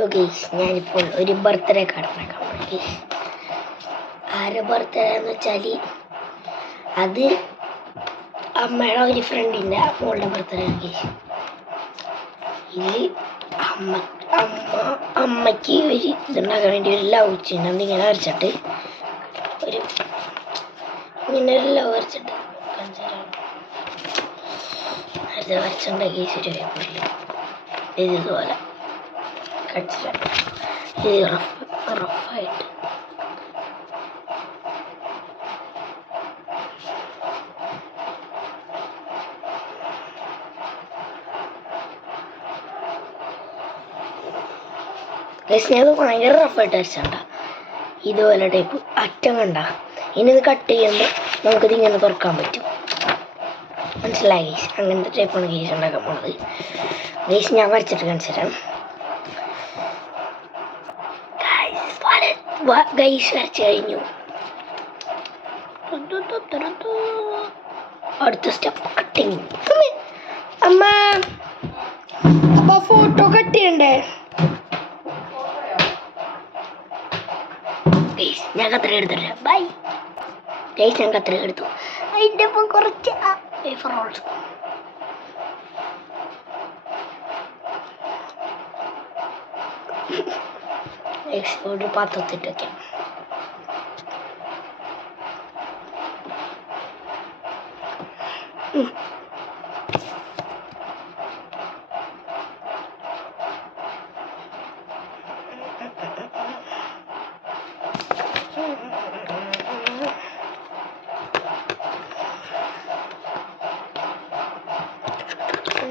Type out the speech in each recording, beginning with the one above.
ഞാനിപ്പോൾ ഒരു birthday card ഉണ്ടാക്കാൻ പോയി. ആരുടെ ബർത്ത്ഡേ എന്ന് വെച്ചാൽ അത് അമ്മയുടെ ഒരു ഫ്രണ്ടിൻ്റെ മോളുടെ ബർത്ത്ഡേ ആണ്. ഇത് അമ്മയ്ക്ക് ഒരു ഇതുണ്ടാക്കാൻ വേണ്ടി ഒരു ലവ് ചെയ്യുന്നുണ്ട്. ഇങ്ങനെ വരച്ചിട്ട് ഇങ്ങനെ ഒരു ലവ് വരച്ചിട്ട് വരച്ചിട്ടുണ്ടെങ്കിൽ ശരി പേപ്പറിൽ ഇതുപോലെ കടിച്ചിട്ട് ഇത് റഫായിട്ട് അത് ഭയങ്കര റഫായിട്ട് വരച്ചണ്ട. ഇതുപോലെ ടൈപ്പ് അറ്റം കണ്ട. ഇനി ഇത് കട്ട് ചെയ്യുമ്പോൾ നമുക്കിത് ഇങ്ങനെ തുറക്കാൻ പറ്റും. മനസ്സിലായി ഗൈസ്? അങ്ങനത്തെ ടൈപ്പാണ് ഗൈസ് ഉണ്ടാക്കാൻ പോണത്. ഗൈസ് ഞാൻ വരച്ചിട്ട് കാണിച്ചു തരാം. ഗൈസ് വരച്ച് കഴിഞ്ഞു. അടുത്ത സ്റ്റെപ്പ് കട്ടിങ്. അമ്മ ഫോട്ടോ കട്ട് ചെയ്യണ്ടേ? ഞാൻ കത്ര എടുത്തില്ല. ബൈ ഗൈസ്, ഞാൻ കത്ര എടുത്തു. അതിൻ്റെ ഒപ്പം കുറച്ച് പേപ്പർ റോൾസ്. ഒരു പാത്രത്തിട്ട് വയ്ക്കാം.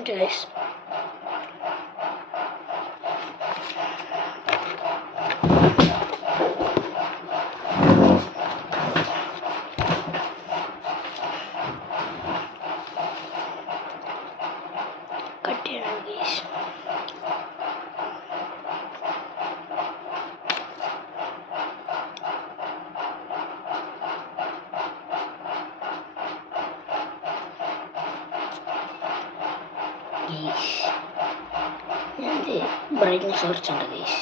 Guys, cut it, guys. Brightness കുറച്ചുണ്ട് ഗൈസ്.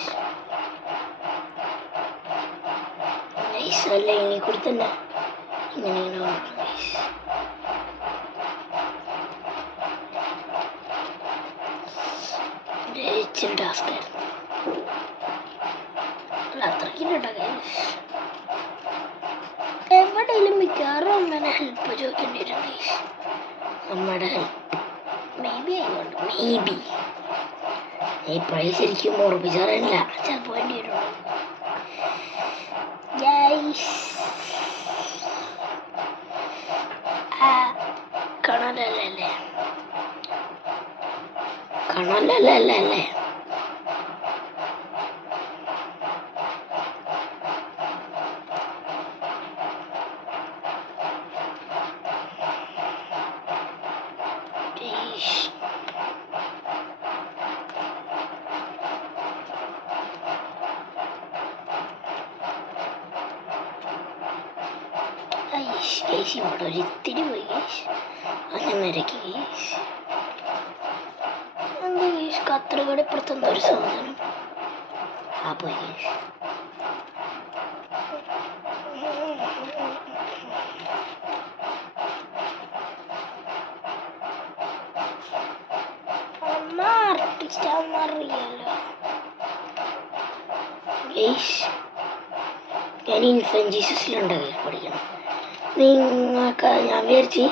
അല്ല ഇനി കൂടി തന്നെ ഇങ്ങനെ വരണം ഗൈസ്. ഇച്ചിരി ടാസ്ക് ആയിരുന്നു. അത്രയ്ക്കില്ല ഗൈസ്. എവിടെയെങ്കിലും മിക്കവാറും അങ്ങനെ ഹെൽപ്പ് ചോദിക്കേണ്ടി വരും ഗൈസ്. നമ്മുടെ ഹെൽപ്പ് മേബി ഈ പ്രൈസ് ശരിക്കും ഉറപ്പിച്ചറിയില്ല. ചിലപ്പോൾ വേണ്ടി വരുള്ളൂ. കണലല്ലേ ഇവിടെ ഒരു ഇത്തിരി പോയി ഗൈസ്. അങ്ങനെ വരയ്ക്ക് ഗൈസ്. എന്താ ഗൈസ് കത്രികയുടെ ഇപ്പുറത്തെന്തോ ഒരു സാധനം പോയി ഗൈസ്. ആർട്ടിസ്റ്റ് അറിയാലോ ഗൈസ്. ഞാൻ ഇൻഫന്റ് ജീസസിലുണ്ട് ഗൈസ് പഠിക്കണം. നിങ്ങൾക്ക് ഞാൻ വിചാരിച്ച്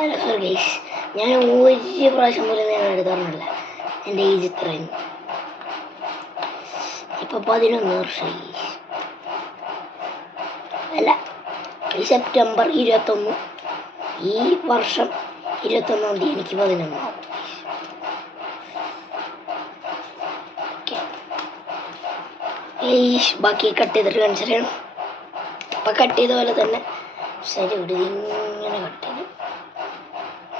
അല്ല സോറി ഗൈസ്, ഞാൻ ഒരു പ്രാവശ്യം പോലും ഞാൻ എടുത്തോറില്ല. എൻ്റെ ഏജ് ഇത്രയും ഇപ്പോൾ 11 വർഷമായി ഗൈസ്. അല്ല, ഈ സെപ്റ്റംബർ 21, ഈ വർഷം 21-ാം തീയതി എനിക്ക് 11 ആവും. ബാക്കി കട്ട് ചെയ്തിട്ട് കാണിച്ചാൽ ഇപ്പം കട്ട് ചെയ്ത പോലെ തന്നെ ശരി ഇവിടെ ഇങ്ങനെ കട്ട് ചെയ്ത്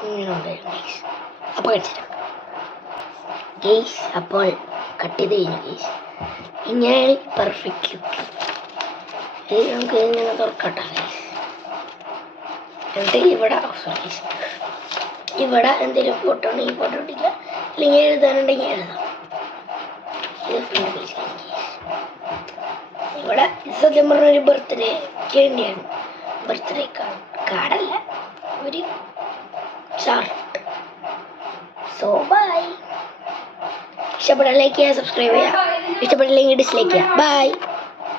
ഇങ്ങനെ ഉണ്ടായിരുന്നു ഗൈസ്. അപ്പോൾ കാണിച്ചു ഗൈസ്. അപ്പോൾ കട്ട് ചെയ്ത് കഴിഞ്ഞു ഗൈസ്. ഇങ്ങനെയാണ് പെർഫെക്റ്റ് ലുക്ക്. ഇത് നമുക്ക് ഇങ്ങനെ തുറക്കട്ടെ ഗൈസ്. എന്നിട്ട് ഇവിടെ സോറി ഗൈസ്, ഇവിടെ എന്തെങ്കിലും ഫോട്ടോ ഉണ്ടെങ്കിൽ ഫോട്ടോ ഒട്ടിക്കുക, അല്ലെങ്കിൽ എഴുതാനുണ്ടെങ്കിൽ എഴുതാം. ഇത് ഫ്രണ്ട് പേജിലാണ്. ഇവിടെ സത്യം പറഞ്ഞ ഒരു ബർത്ത്ഡേക്ക് വേണ്ടിയാണ്. ബർത്ത്ഡേ കാർഡല്ല, ഒരു ചാർട്ട്. So bye. ഇഷ്ടപ്പെട്ടാൽ ലൈക്ക് ചെയ്യുക, സബ്സ്ക്രൈബ് ചെയ്യുക. ഇഷ്ടപ്പെട്ടില്ലെങ്കിൽ ഡിസ്ലൈക്ക് ചെയ്യുക. ബൈ.